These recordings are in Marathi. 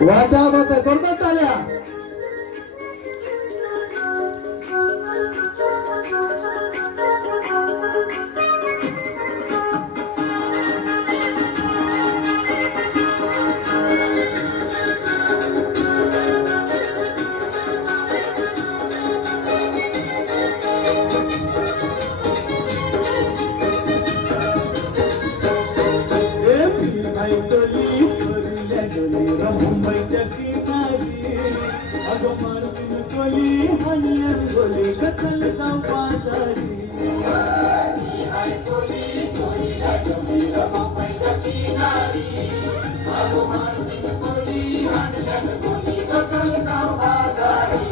वाद्या वाद्या जोरदार टाळ्या. मुंबईच्या किनारी अगं मारुतीन कोली हनियन गोली कचल गाव बाजारी मुंबईच्या किनारी अगं मारुतीन कोली हनियन गोली कचल गाव बाजारी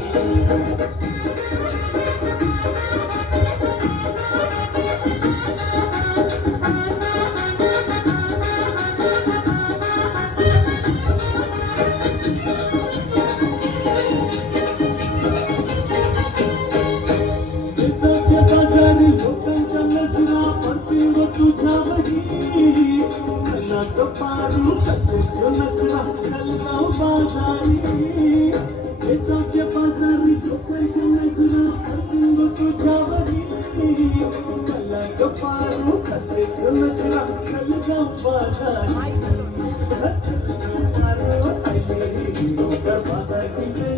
तुझ्या बही सलग पारू नकरा चलगाव बाजारी केसाच्या बाजारी झोपायच्या नजरा पडतील तुझ्या बही सलग पारू नकरा चलगाव बाजारी बाजारची